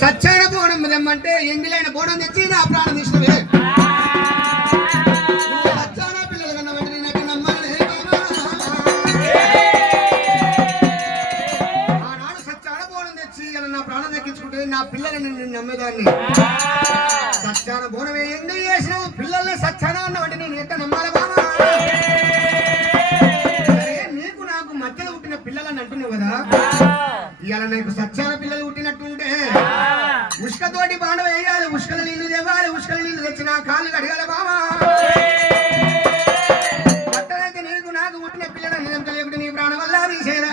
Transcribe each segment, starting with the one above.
సచ్చైన బోనం తెమ్మంటే ఎంగిలైన బోనం తెచ్చి నా ప్రాణం ఇష్టమే. సచ్చాన పిల్లలు కన్నవంటే నాకు నమ్మాలి. ఆనాడు సచ్చాన బోనం తెచ్చి నా ప్రాణం దక్కించుకుంటే నా పిల్లలని నేను నమ్మేదాన్ని. సచ్చాన బోనమే ఎందుకు చేసినావు? పిల్లల్ని సచ్చాన అన్నవంటే నేను ఎంత నమ్మాలి బాబా? సరే నీకు నాకు మధ్యలో పుట్టిన పిల్లలని అంటున్నావు కదా, ఇవాళ నాకు సచ్చాన పిల్లలు పుట్టినట్టుంటే ఉష్కతోటి బాండ వేయాలి, ఉష్కల నీళ్లు తేవాలి, ఉష్కల నీళ్లు తెచ్చి నా కాళ్ళు కడగాల బావా. అట్టనైతే నీకు నాకు పుట్టిన పిల్లలని నేను తెలియకుండా నీ ప్రాణం వల్ల తీసేదా?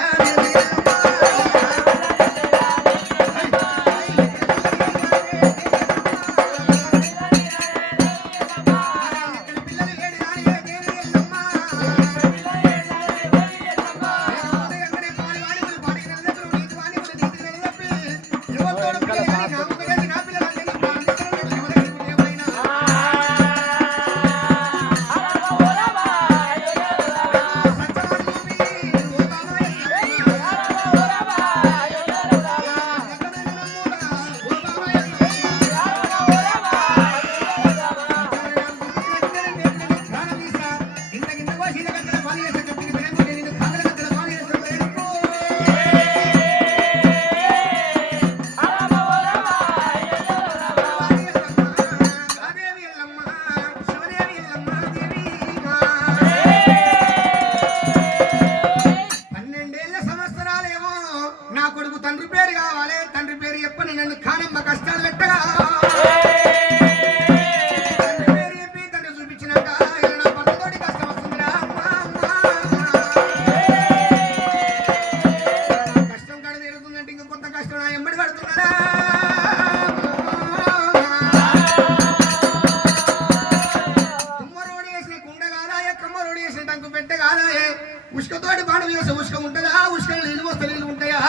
ఉష్కతోటి బాండ వేసే ఉష్క ఉంటుందా? ఉష్క నీళ్ళు వస్తే నీళ్ళు ఉంటాయా?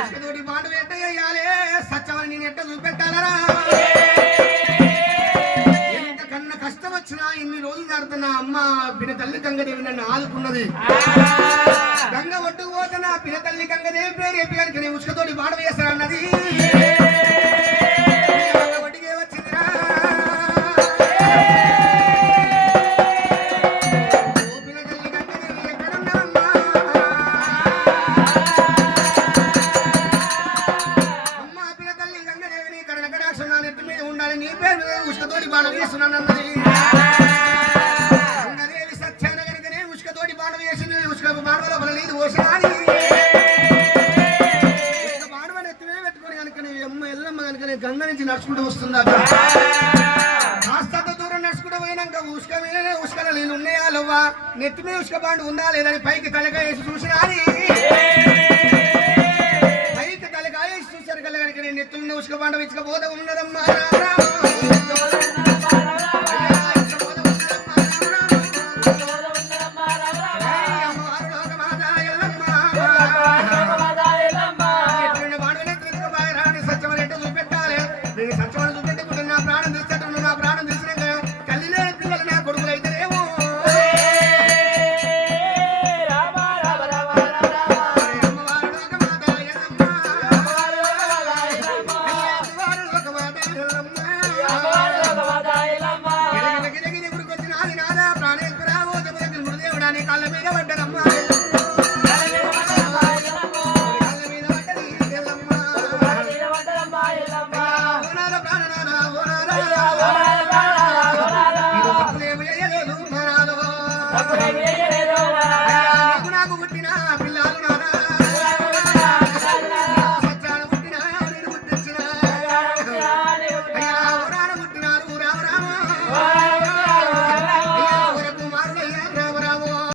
ఉష్కతోటి బాండ ఎట్ట వేయాలి? సత్యమని నేను ఎట్ట చూపెట్టాలరా? ఎంత కన్నా కష్టం వచ్చినా ఇన్ని రోజులు జరుగుతున్నా అమ్మ పిన తల్లి గంగదేవి నన్ను ఆదుకున్నది. గంగ ఒడ్డుకు పోతే నా పిన తల్లి గంగదేవి పేరు చెప్పి కనుక నేను ఉష్కతోటి బాండ వేస్తానన్నది. ఒడ్డుకే వచ్చిందిరా. ఉష్కతోటి బాణ వేస్తున్నానన్నది. గంగదేవి సత్యాన కనుకనే ఉష్కతోటి బాణ వేసింది. ఉష్క బాణవ లోపల నీళ్ళు పోసినాది. ఉష్క బాణవని ఎత్తుమే పెట్టుకుని కనుకనే ఎల్లమ్మ కనుకనే గంగ నుంచి నడుచుకుంటూ వస్తుందట. కాస్తంత దూరం నడుచుకుంటూ పోయినాక ఉష్కల నీళ్ళు ఉన్నాయా లేవా, నెత్తిమే ఉష్క బాండు ఉందా లేదని పైకి తలకాయ వేసి చూసినాది. పైకి తలకాయ వేసి చూసారు కల్లా కనుక నెత్తులున్న ఉష్క బాండ ఇచ్చకపోతే ఉన్నదమ్మా.